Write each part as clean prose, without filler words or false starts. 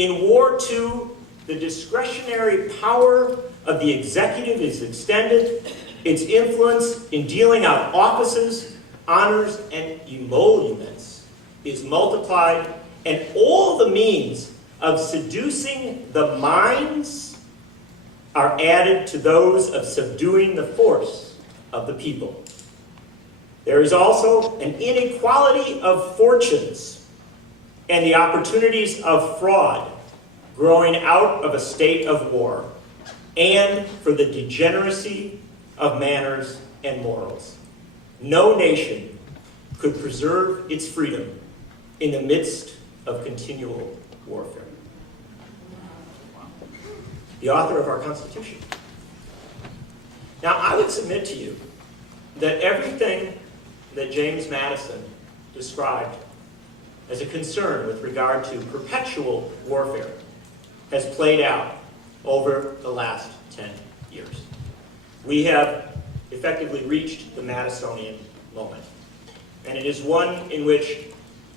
In war, too, the discretionary power of the executive is extended, its influence in dealing out offices, honors, and emoluments is multiplied, and all the means of seducing the minds are added to those of subduing the force of the people. There is also an inequality of fortunes and the opportunities of fraud growing out of a state of war, and for the degeneracy of manners and morals. No nation could preserve its freedom in the midst of continual warfare. The author of our Constitution. Now, I would submit to you that everything that James Madison described as a concern with regard to perpetual warfare has played out over the last 10 years. We have effectively reached the Madisonian moment, and it is one in which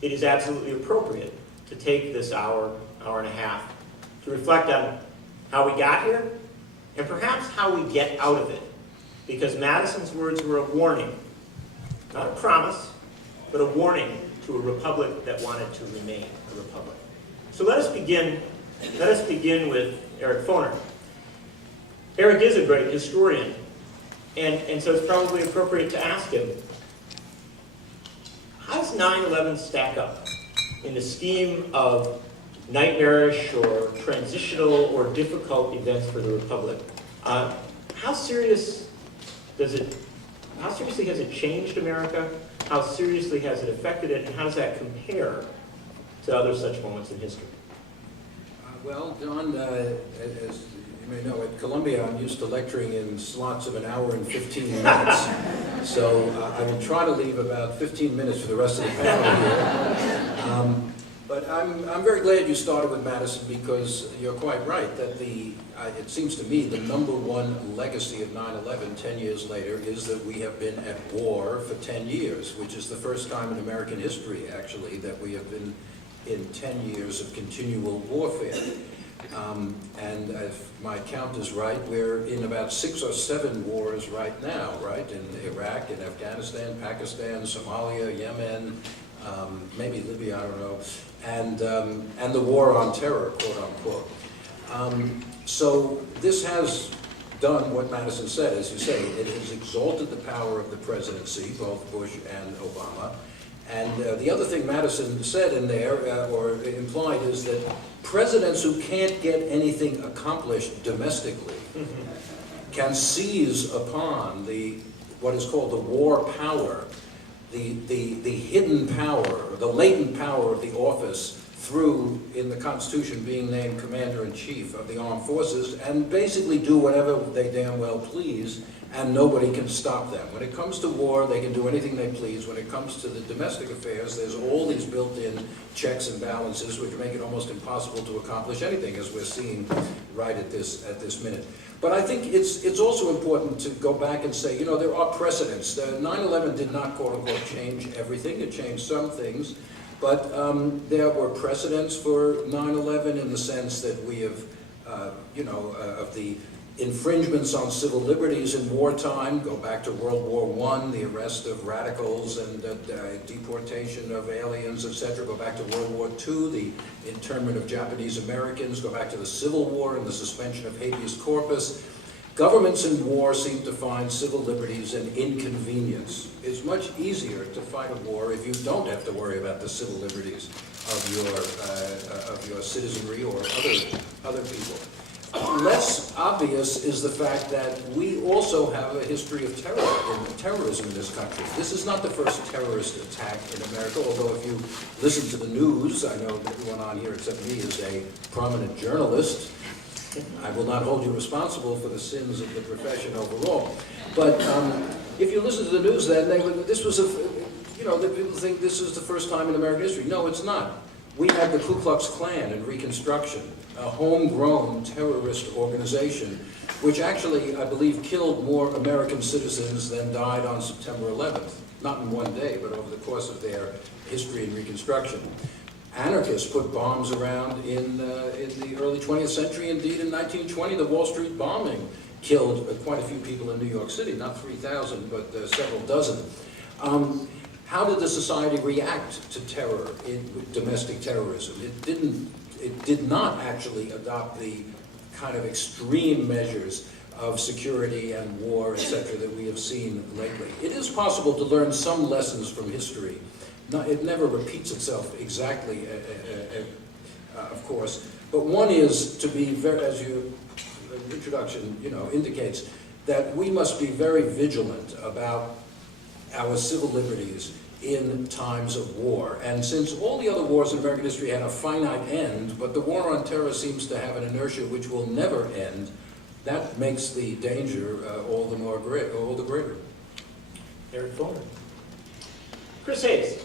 it is absolutely appropriate to take this hour and a half to reflect on how we got here and perhaps how we get out of it, because Madison's words were a warning, not a promise, but a warning to a republic that wanted to remain a republic. So let us begin with Eric Foner. Eric is a great historian, and so it's probably appropriate to ask him, how does 9/11 stack up in the scheme of nightmarish or transitional or difficult events for the republic? How seriously has it changed America? How seriously has it affected it, and how does that compare to other such moments in history? Well, John, as you may know, at Columbia I'm used to lecturing in slots of an hour and 15 minutes. So I will try to leave about 15 minutes for the rest of the panel here. But I'm very glad you started with Madison, because you're quite right that it seems to me the #1 legacy of 9/11 10 years later is that we have been at war for 10 years, which is the first time in American history, actually, that we have been in 10 years of continual warfare. And if my count is right, we're in about 6 or 7 wars right now, right? In Iraq, in Afghanistan, Pakistan, Somalia, Yemen, maybe Libya, I don't know, and the war on terror, quote unquote. So this has done what Madison said, as you say. It has exalted the power of the presidency, both Bush and Obama. And the other thing Madison said in there, or implied, is that presidents who can't get anything accomplished domestically can seize upon what is called the war power, the hidden power, the latent power of the office through, in the Constitution, being named Commander-in-Chief of the Armed Forces, and basically do whatever they damn well please, and nobody can stop them. When it comes to war, they can do anything they please. When it comes to the domestic affairs, there's all these built-in checks and balances which make it almost impossible to accomplish anything, as we're seeing right at this minute. But I think it's also important to go back and say, you know, there are precedents. 9/11 did not, quote-unquote, change everything. It changed some things. But there were precedents for 9/11 in the sense that we have, of the infringements on civil liberties in wartime, go back to World War I, the arrest of radicals and deportation of aliens, etc. Go back to World War II, the internment of Japanese Americans. Go back to the Civil War and the suspension of habeas corpus. Governments in war seem to find civil liberties an inconvenience. It's much easier to fight a war if you don't have to worry about the civil liberties of your citizenry or other people. Less obvious is the fact that we also have a history of terrorism in this country. This is not the first terrorist attack in America, although if you listen to the news, I know everyone on here except me is a prominent journalist. I will not hold you responsible for the sins of the profession overall. But if you listen to the news then, people think this is the first time in American history. No, it's not. We had the Ku Klux Klan in Reconstruction, a homegrown terrorist organization, which actually, I believe, killed more American citizens than died on September 11th. Not in one day, but over the course of their history in Reconstruction. Anarchists put bombs around in the early 20th century. Indeed, in 1920, the Wall Street bombing killed quite a few people in New York City, not 3,000, but several dozen. How did the society react to terror, domestic terrorism? It did not actually adopt the kind of extreme measures of security and war, etc., that we have seen lately. It is possible to learn some lessons from history. It never repeats itself exactly, of course, but one is to be very, as your introduction, indicates, that we must be very vigilant about our civil liberties in times of war. And since all the other wars in American history had a finite end, but the war on terror seems to have an inertia which will never end, that makes the danger all the greater. Eric Foner. Chris Hayes,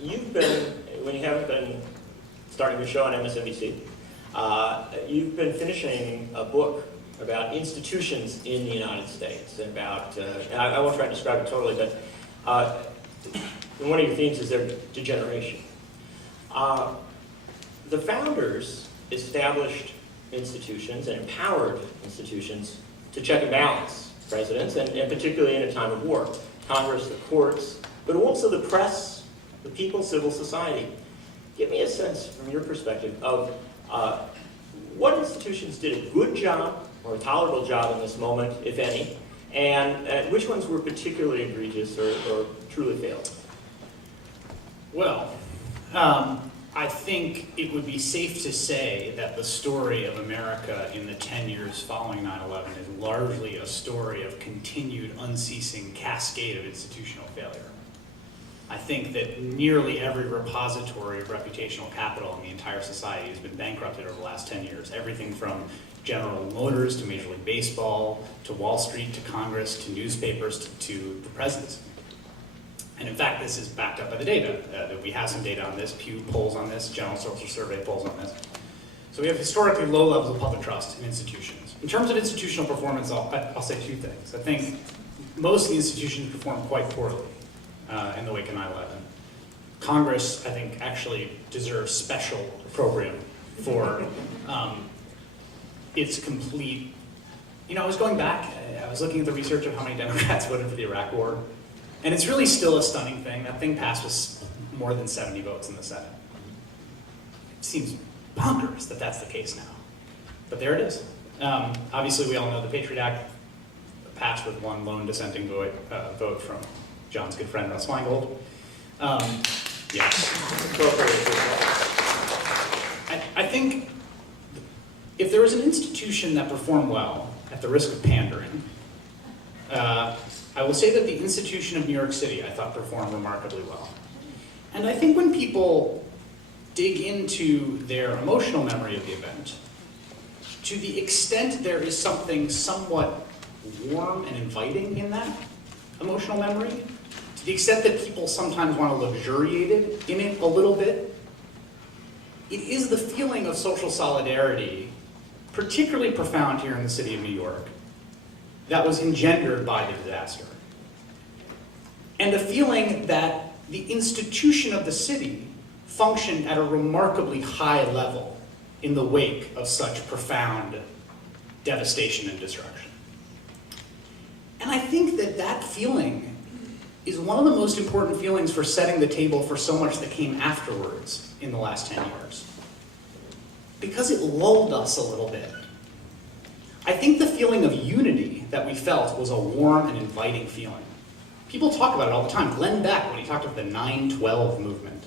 you've been, when you haven't been starting your show on MSNBC, you've been finishing a book about institutions in the United States, and about, and I won't try to describe it totally, but one of your themes is their degeneration. The founders established institutions and empowered institutions to check and balance presidents, and particularly in a time of war. Congress, the courts, but also the press, the people, civil society. Give me a sense from your perspective of what institutions did a good job or a tolerable job in this moment, if any, and which ones were particularly egregious or truly failed? Well, I think it would be safe to say that the story of America in the 10 years following 9/11 is largely a story of continued, unceasing cascade of institutional failure. I think that nearly every repository of reputational capital in the entire society has been bankrupted over the last 10 years. Everything from General Motors to Major League Baseball to Wall Street to Congress to newspapers to the presidency. And in fact, this is backed up by the data. That we have some data on this, Pew polls on this, General Social Survey polls on this. So we have historically low levels of public trust in institutions. In terms of institutional performance, I'll say two things. I think most of the institutions performed quite poorly in the wake of 9/11. Congress, I think, actually deserves special opprobrium for its complete, I was going back, I was looking at the research of how many Democrats voted for the Iraq War, and it's really still a stunning thing. That thing passed with more than 70 votes in the Senate. It seems bonkers that that's the case now, but there it is. Obviously, we all know the Patriot Act passed with one lone dissenting vote from John's good friend Russ Feingold. Yes. I think if there was an institution that performed well, at the risk of pandering, I will say that the institution of New York City, I thought, performed remarkably well. And I think when people dig into their emotional memory of the event, to the extent there is something somewhat warm and inviting in that emotional memory, to the extent that people sometimes want to luxuriate in it a little bit, it is the feeling of social solidarity, particularly profound here in the city of New York, that was engendered by the disaster. And a feeling that the institution of the city functioned at a remarkably high level in the wake of such profound devastation and destruction. And I think that that feeling is one of the most important feelings for setting the table for so much that came afterwards in the last 10 years. Because it lulled us a little bit. I think the feeling of unity that we felt was a warm and inviting feeling. People talk about it all the time. Glenn Beck, when he talked about the 9/12 movement,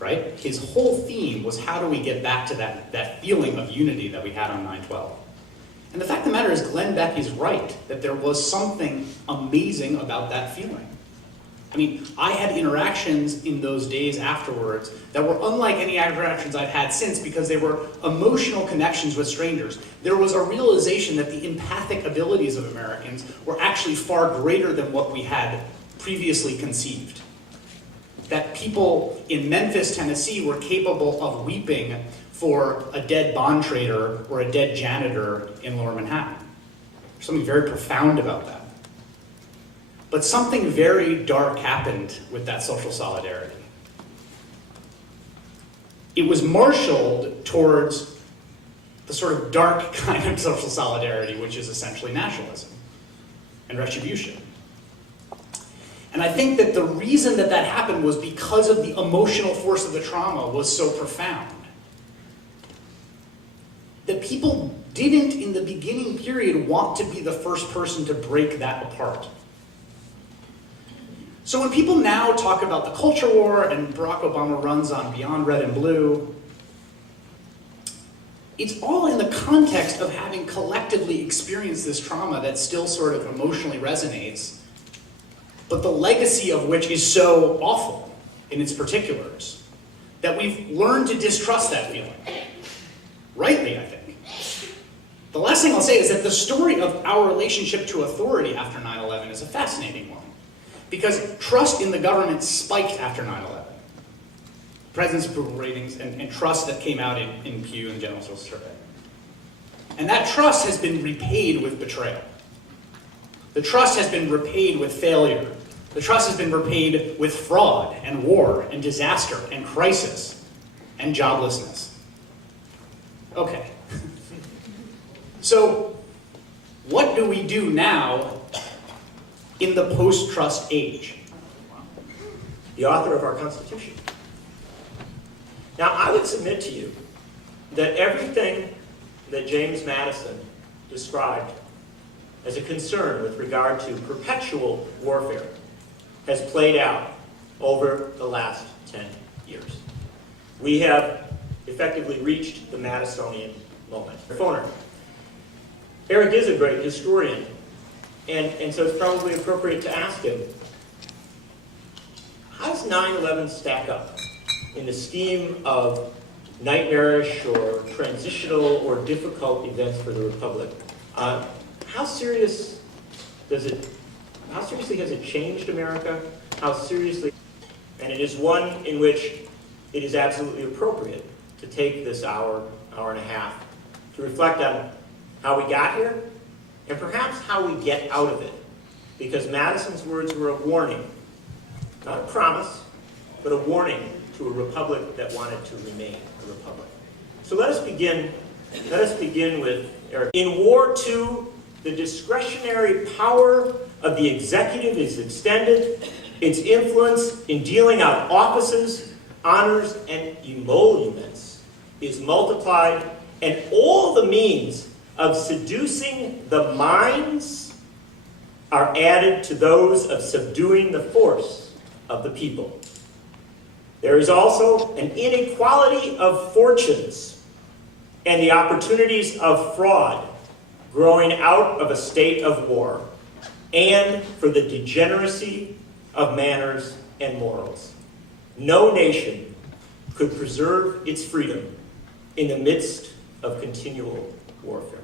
right? His whole theme was how do we get back to that feeling of unity that we had on 9/12. And the fact of the matter is Glenn Beck is right, that there was something amazing about that feeling. I mean, I had interactions in those days afterwards that were unlike any interactions I've had since because they were emotional connections with strangers. There was a realization that the empathic abilities of Americans were actually far greater than what we had previously conceived. That people in Memphis, Tennessee were capable of weeping for a dead bond trader or a dead janitor in Lower Manhattan. There's something very profound about that. But something very dark happened with that social solidarity. it was marshaled towards the sort of dark kind of social solidarity, which is essentially nationalism and retribution. And I think that the reason that that happened was because of the emotional force of the trauma was so profound. That people didn't, in the beginning period, want to be the first person to break that apart. So when people now talk about the culture war and Barack Obama runs on Beyond Red and Blue, it's all in the context of having collectively experienced this trauma that still sort of emotionally resonates, but the legacy of which is so awful in its particulars, that we've learned to distrust that feeling. Rightly, I think. The last thing I'll say is that the story of our relationship to authority after 9/11 is a fascinating one, because trust in the government spiked after 9/11. President's approval ratings and trust that came out in Pew and the General Social Survey. And that trust has been repaid with betrayal. The trust has been repaid with failure. The trust has been repaid with fraud and war and disaster and crisis and joblessness. Okay. So, what do we do now in the post-trust age? The author of our Constitution. Now, I would submit to you that everything that James Madison described as a concern with regard to perpetual warfare has played out over the last 10 years. We have effectively reached the Madisonian moment. Foner. Eric is a great historian, and so it's probably appropriate to ask him, how does 9/11 stack up in the scheme of nightmarish or transitional or difficult events for the Republic? How seriously has it changed America? How seriously? And it is one in which it is absolutely appropriate to take this hour and a half to reflect on how we got here and perhaps how we get out of it. Because Madison's words were a warning, not a promise, but a warning to a republic that wanted to remain a republic. So let us begin with Eric. In War II, the discretionary power of the executive is extended. Its influence in dealing out offices, honors, and emoluments is multiplied, and all the means of seducing the minds are added to those of subduing the force of the people. There is also an inequality of fortunes and the opportunities of fraud growing out of a state of war, and for the degeneracy of manners and morals. No nation could preserve its freedom in the midst of continual warfare.